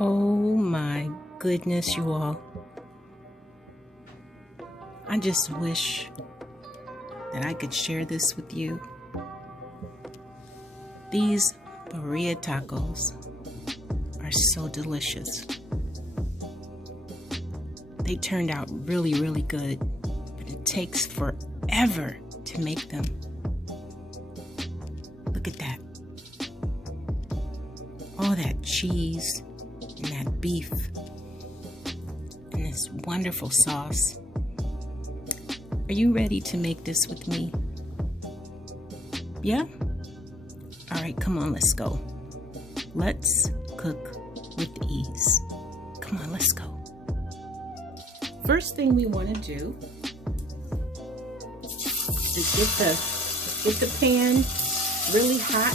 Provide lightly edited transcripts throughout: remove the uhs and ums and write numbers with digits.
Oh my goodness, you all. I just wish that I could share this with you. These BIRRIA tacos are so delicious. They turned out really, really good, but it takes forever to make them. Look at that. All that cheese and that beef and this wonderful sauce. Are you ready to make this with me? Yeah? All right, come on, let's go. Let's cook with ease. Come on, let's go. First thing we want to do is get the pan really hot,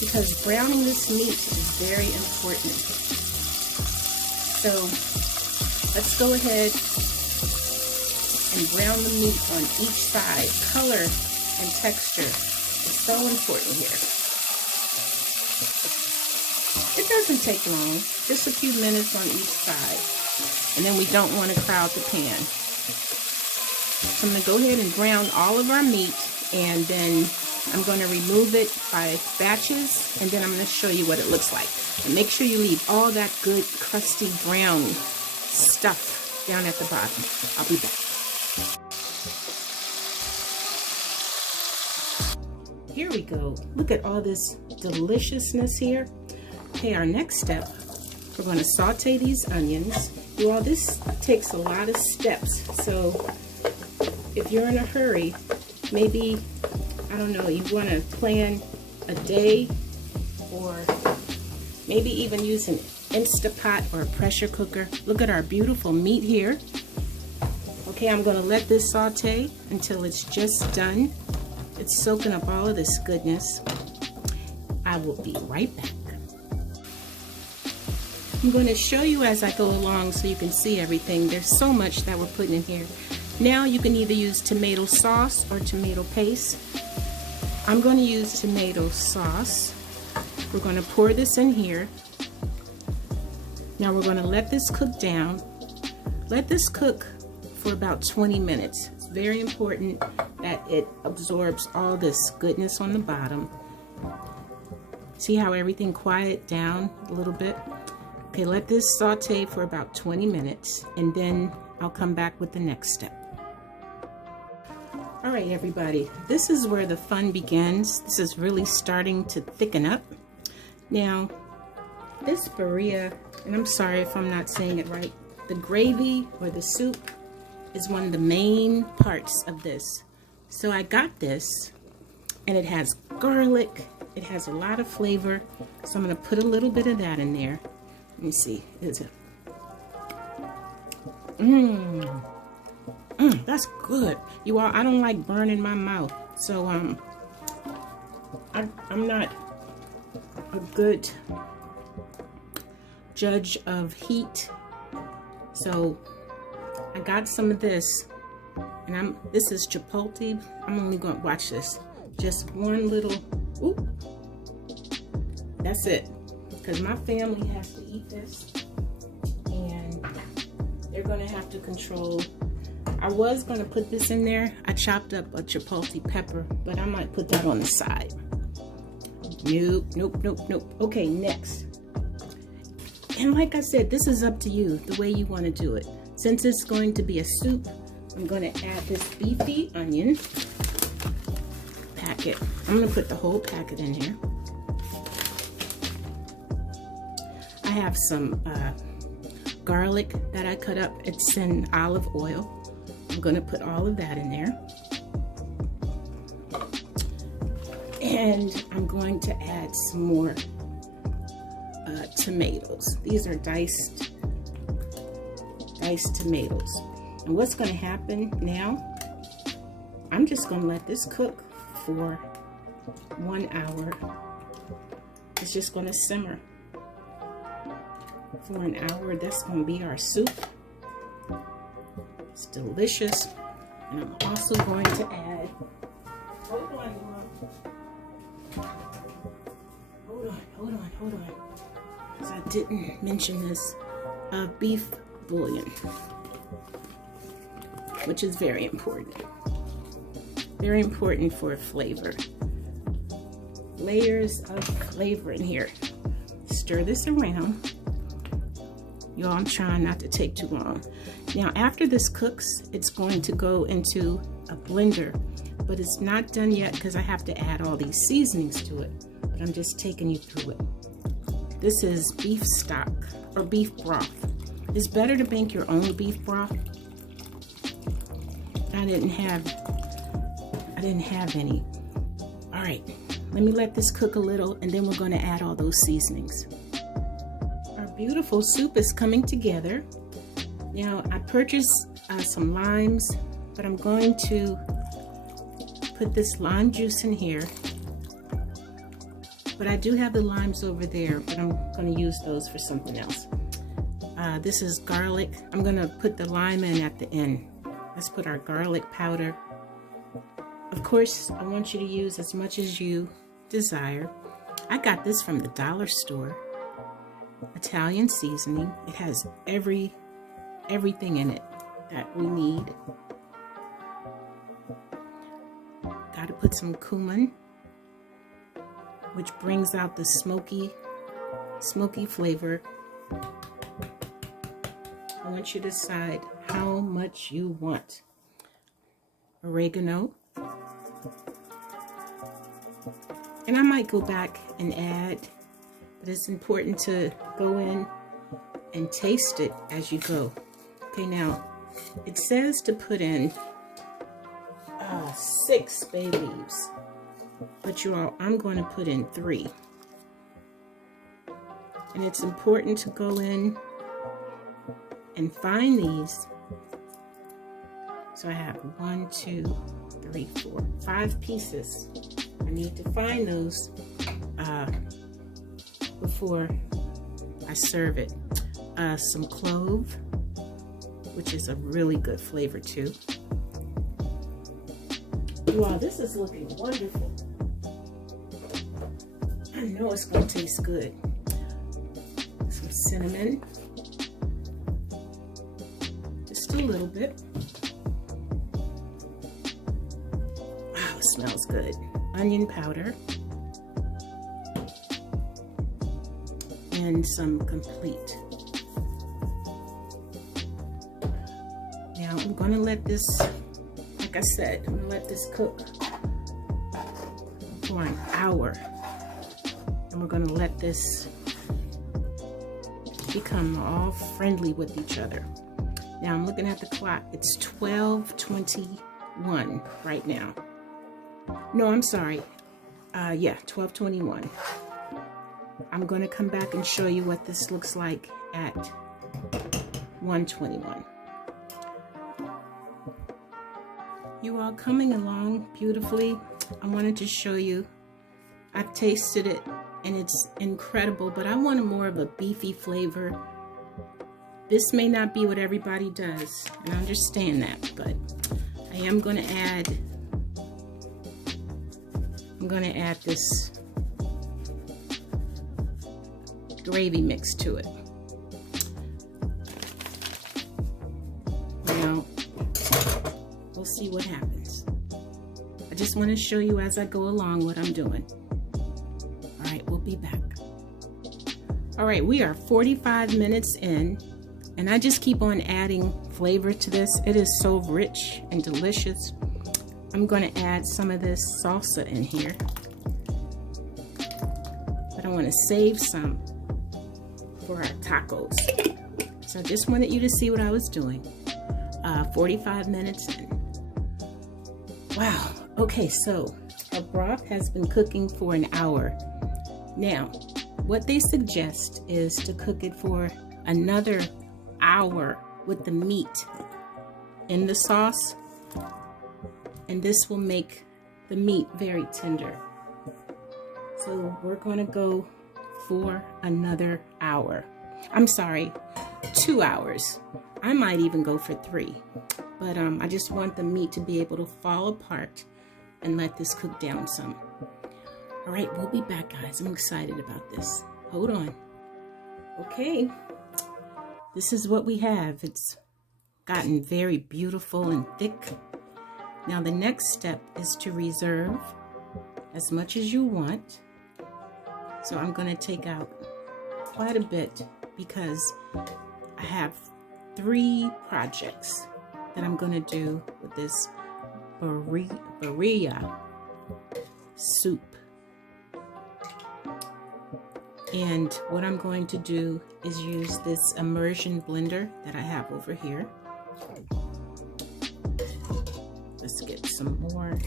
because browning this meat is very important. So let's go ahead and brown the meat on each side. Color and texture is so important here. It doesn't take long, just a few minutes on each side. And then we don't want to crowd the pan. So I'm going to go ahead and brown all of our meat, and then I'm going to remove it by batches, and then I'm going to show you what it looks like. And make sure you leave all that good crusty brown stuff down at the bottom. I'll be back. Here we go. Look at all this deliciousness here. Okay, our next step, we're going to saute these onions. You all, this takes a lot of steps, so if you're in a hurry, maybe, I don't know, you want to plan a day, or maybe even use an Instapot or a pressure cooker. Look at our beautiful meat here. Okay, I'm going to let this saute until it's just done. It's soaking up all of this goodness. I will be right back. I'm going to show you as I go along so you can see everything. There's so much that we're putting in here. Now you can either use tomato sauce or tomato paste. I'm going to use tomato sauce. We're going to pour this in here. Now we're going to let this cook down. Let this cook for about 20 minutes. It's very important that it absorbs all this goodness on the bottom. See how everything quieted down a little bit? Okay, let this saute for about 20 minutes, and then I'll come back with the next step. All right, everybody, this is where the fun begins. This is really starting to thicken up. Now, this BIRRIA, and I'm sorry if I'm not saying it right, the gravy or the soup is one of the main parts of this. So I got this, and it has garlic, it has a lot of flavor, so I'm gonna put a little bit of that in there. Let me see, is it? That's good. You all, I don't like burning my mouth, so I'm not a good judge of heat. So I got some of this, and this is chipotle. I'm only going to watch this. Just one little, oop. That's it. Because my family has to eat this, and they're going to have to control. I was going to put this in there. I chopped up a chipotle pepper, but I might put that on the side. Nope, nope, nope, nope. Okay, next. And like I said, this is up to you, the way you want to do it. Since it's going to be a soup, I'm going to add this beefy onion packet. I'm going to put the whole packet in here. I have some garlic that I cut up. It's in olive oil. I'm going to put all of that in there. And I'm going to add some more tomatoes. These are diced tomatoes. And what's going to happen now, I'm just going to let this cook for 1 hour. It's just going to simmer for an hour. That's going to be our soup. It's delicious. And I'm also going to add, hold on, because I didn't mention this, beef bouillon, which is very important. Very important for flavor. Layers of flavor in here. Stir this around. Y'all, I'm trying not to take too long. Now, after this cooks, it's going to go into a blender, but it's not done yet because I have to add all these seasonings to it. But I'm just taking you through it. This is beef stock or beef broth. It's better to make your own beef broth. I didn't have any. All right, let me let this cook a little, and then we're going to add all those seasonings. Our beautiful soup is coming together. Now, I purchased some limes, but I'm going to put this lime juice in here. But I do have the limes over there, but I'm going to use those for something else. This is garlic. I'm going to put the lime in at the end. Let's put our garlic powder. Of course, I want you to use as much as you desire. I got this from the dollar store. Italian seasoning. It has everything in it that we need. Got to put some cumin, which brings out the smoky flavor. I want you to decide how much you want. Oregano. And I might go back and add, but it's important to go in and taste it as you go. Okay, now it says to put in 6 bay leaves, but you all, I'm going to put in 3. And it's important to go in and find these. So I have 1, 2, 3, 4, 5 pieces. I need to find those before I serve it. Some clove, which is a really good flavor too. Wow, this is looking wonderful. I know it's going to taste good. Some cinnamon. Just a little bit. Wow, it smells good. Onion powder. And some complete. Now I'm going to let this, like I said, I'm going to let this cook for an hour. And we're going to let this become all friendly with each other. Now I'm looking at the clock. It's 12:21 right now. No, I'm sorry. Yeah, 12:21. I'm going to come back and show you what this looks like at 1:21. You all coming along beautifully. I wanted to show you. I've tasted it and it's incredible, but I wanted more of a beefy flavor. This may not be what everybody does, and I understand that, but I am going to add, this gravy mix to it. Now, we'll see what happens. I just want to show you as I go along what I'm doing. All right, we'll be back. All right, we are 45 minutes in, and I just keep on adding flavor to this. It is so rich and delicious. I'm going to add some of this salsa in here, but I want to save some for our tacos. So I just wanted you to see what I was doing. 45 minutes in. Wow. Okay, so our broth has been cooking for an hour. Now, what they suggest is to cook it for another hour with the meat in the sauce, and this will make the meat very tender. So we're going to go for another hour. I'm sorry, 2 hours. I might even go for 3. But I just want the meat to be able to fall apart and let this cook down some. All right, we'll be back, guys. I'm excited about this. Hold on. Okay, this is what we have. It's gotten very beautiful and thick. Now the next step is to reserve as much as you want. So I'm going to take out quite a bit because I have 3 projects that I'm going to do with this BIRRIA soup. And what I'm going to do is use this immersion blender that I have over here. Let's get some more.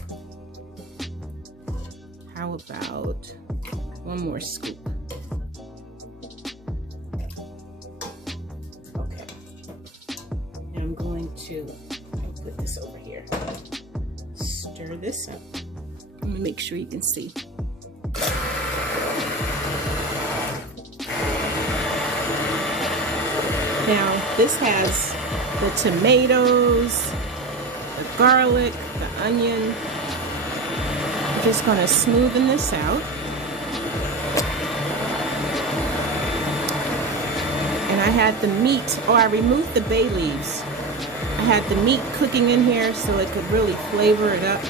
How about 1 more scoop? Okay. Now I'm going to put this over here. Stir this up. Let me make sure you can see. Now, this has the tomatoes, the garlic, the onion. I'm just going to smoothen this out. And I had the meat, I removed the bay leaves. I had the meat cooking in here so it could really flavor it up.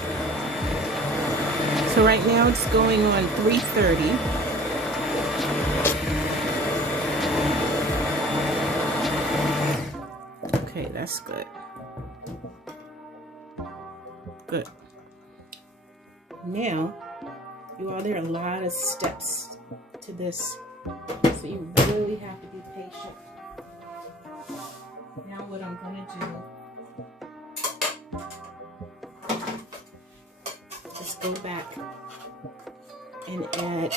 So right now it's going on 330. Okay, that's good. Good. Now, you all, there are a lot of steps to this, so you really have to be patient. Now what I'm going to do is go back and add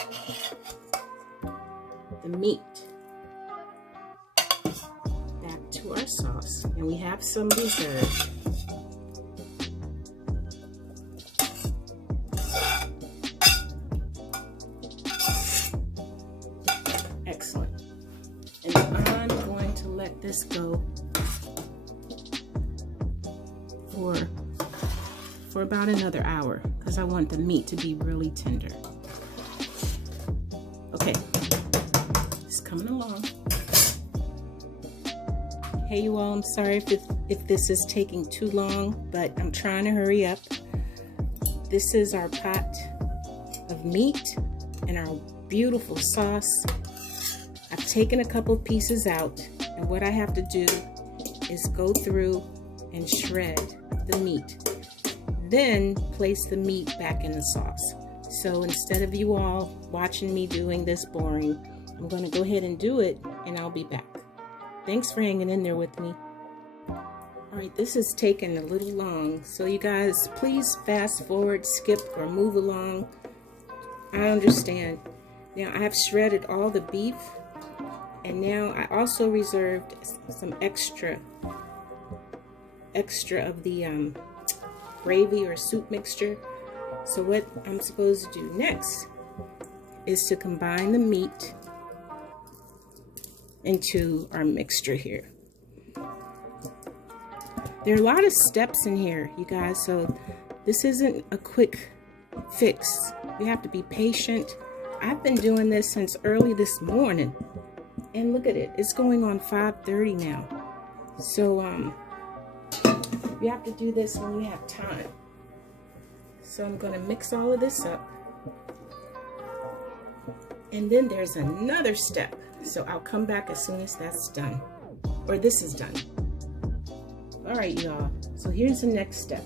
the meat back to our sauce, and we have some reserved. Excellent. And I'm going to let this go for about another hour because I want the meat to be really tender. Okay, it's coming along. Hey you all, I'm sorry if this is taking too long, but I'm trying to hurry up. This is our pot of meat and our beautiful sauce. I've taken a couple pieces out, and what I have to do is go through and shred the meat. Then place the meat back in the sauce. So instead of you all watching me doing this boring, I'm going to go ahead and do it, and I'll be back. Thanks for hanging in there with me. Alright, this is taking a little long, so you guys please fast forward, skip, or move along. I understand. Now I have shredded all the beef, and now I also reserved some extra of the gravy or soup mixture. So what I'm supposed to do next is to combine the meat into our mixture here. There are a lot of steps in here, you guys, so this isn't a quick fix. You have to be patient. I've been doing this since early this morning, and look at it, it's going on 5:30 now. So you have to do this when you have time. So I'm going to mix all of this up, and then there's another step, so I'll come back as soon as that's done, or this is done. All right, y'all, so here's the next step.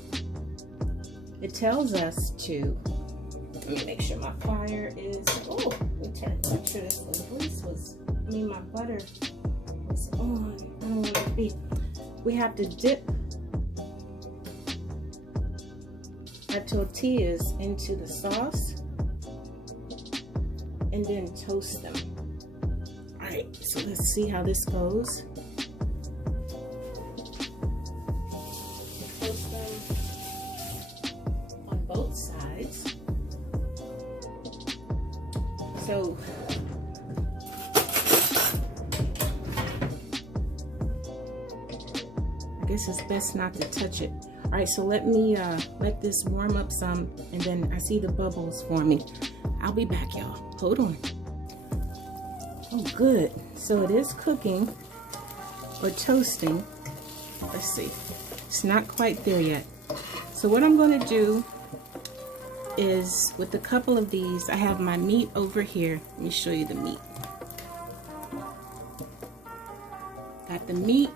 It tells us to, let me make sure my fire is, oh, let me make sure this grease was, my butter is on. I don't want it to be. We have to dip our tortillas into the sauce and then toast them. All right, so let's see how this goes. Toast them on both sides. So guess it's best not to touch it. All right, so let me let this warm up some, and then I see the bubbles forming. I'll be back, y'all. Hold on. Oh, good. So it is cooking or toasting. Let's see. It's not quite there yet. So what I'm going to do is, with a couple of these, I have my meat over here. Let me show you the meat. Got the meat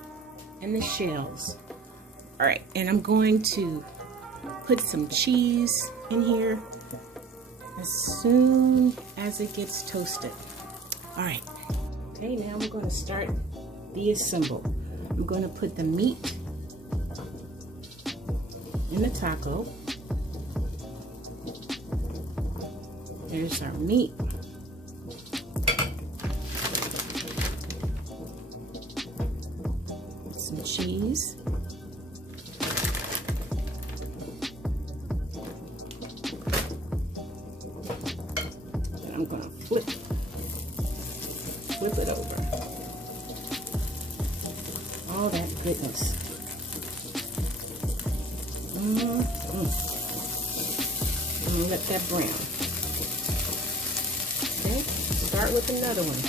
and the shells. All right, and I'm going to put some cheese in here as soon as it gets toasted. All right, okay, now we're going to start the assemble. I'm going to put the meat in the taco. There's our meat. Some cheese. And I'm gonna flip it over. All that goodness. I'm gonna let that brown. Okay, start with another one.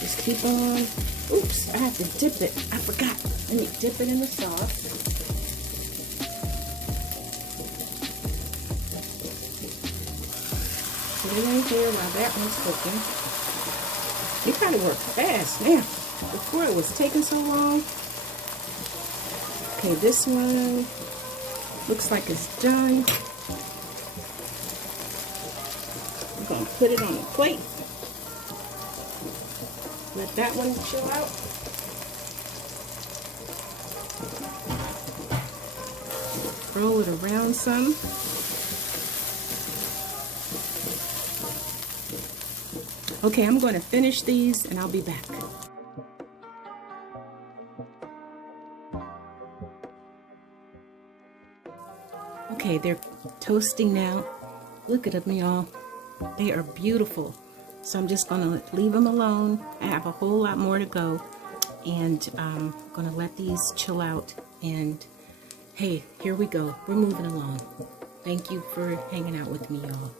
Just keep on. Oops, I have to dip it. I forgot. Let me dip it in the sauce. Put it in here while that one's cooking. You gotta work fast now. Before it was taking so long. Okay, this one looks like it's done. I'm gonna put it on the plate. Let that one chill out. Roll it around some. Okay, I'm going to finish these and I'll be back. Okay, they're toasting now. Look at them, y'all. They are beautiful. So I'm just gonna leave them alone. I have a whole lot more to go, and I'm gonna let these chill out. And hey, here we go. We're moving along. Thank you for hanging out with me, y'all.